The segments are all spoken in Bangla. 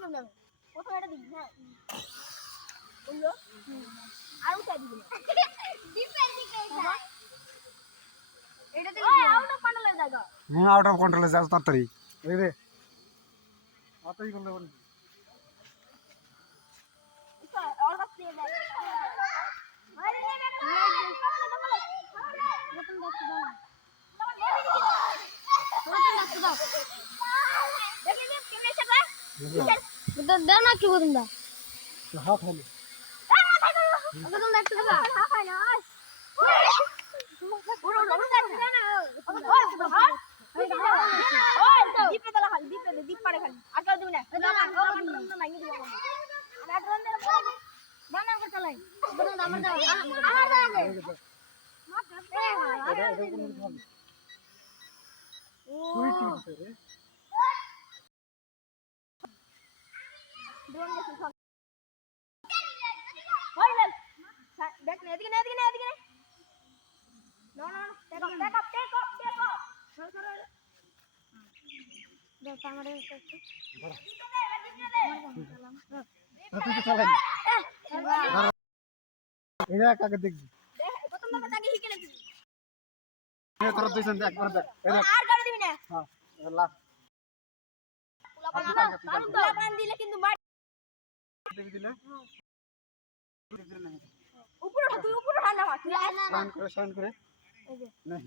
না প্রথমে এটা দিবি হ্যাঁ বুঝলো আর উঠে দিবি ডিফেন্স দিকে এটা দিবি আউট অফ কন্ট্রোলে জায়গা হ্যাঁ আউট অফ কন্ট্রোলে যাও তাড়াতাড়ি এই রে তাড়াতাড়ি করলে বল এটা অল বাস দিয়ে দেয় আরে নে নতুন দেখতে দাও নতুন দেখতে দাও দেখি নে কেমনে সেটা এটা দাও না কি বলুন দা হাত হলো নতুন দেখতে দাও হাফ হয় না পুরো নতুন দেখতে দাও না দীপে দাও খালি দীপে দে দীপ পারে খালি আর কেউ দিবি না না মাইনি দিব আমরা ড্রোন দে বানা করে চালাই আমার দাও আমার দাও আগে তুই কি করছিস রে ড্রোন দেখি সব ওই লাল দেখ না এদিকে না না টেক আপ দেখ আমারে করতে তুই তো চালাই এটা কাকে দেখবি প্রথম বার আগে হিকে দিবি এই তোর দুইজন দেখ একবার দেখ এই দেখ আর গাড়ি দিবি না হ্যাঁ লা পোলাপান দিলে কিন্তু মার দেখি দিলে উপরে তুই উপরে হানা মা তুই সাইন করে এই যে नहीं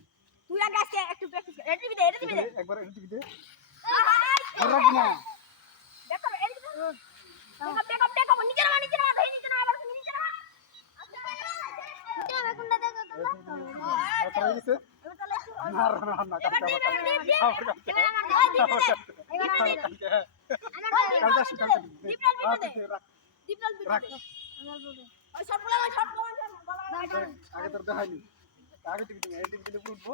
তুই আগে আজকে একটু প্র্যাকটিস কর এটা দিবি দে একবার এটা দিবি দে হ্যাঁ রাখ না দেখো টেক আপ নিচে নামা ভাই নিচে নামা আবার নিচে নামা আচ্ছা নিচে নামা কোনটা দেখো তো তাই গেছে এবার চলে একটু না না এবার কাটা এবার আমার দীপলাল রাখ ওই শট বলা আগে তোর দেখাইনি আগে টিভি দিবি এই টিভি দিলে উঠবো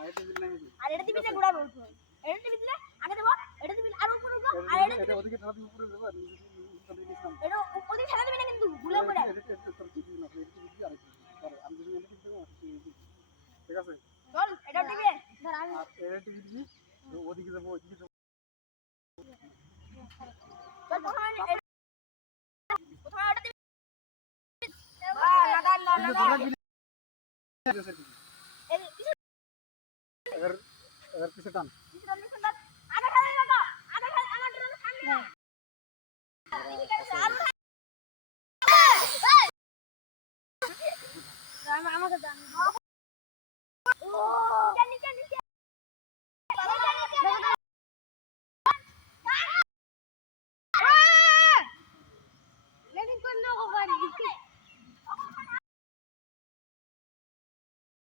আগে টিভি দিলে নামি আর এটা দিবি যে গোড়া বলছো এটা দিবি দিলে আগে দেব এটা দিবি আর উপরে উঠবো আর এটা ওদিকে টানা উপরে দেবো আর নিচে দিলাম এটা ওদিকে ছেড়ে দিবি না কিন্তু ভুলে পড়ে তোর টিভি না এই টিভি দিয়ে আরেকটু আমি যদি এটা টিভি দেবো ঠিক আছে চল এটা দিবি ধর আমি আর এটা টিভি দিবি ওদিকে যাবো ওদিকে যাবো চল প্রথমে এটা দিবি লাগা এই কিছু अगर अगर किसी टाइम আগে খালি লাগা আগে খালি আমার ড্রোন সামনে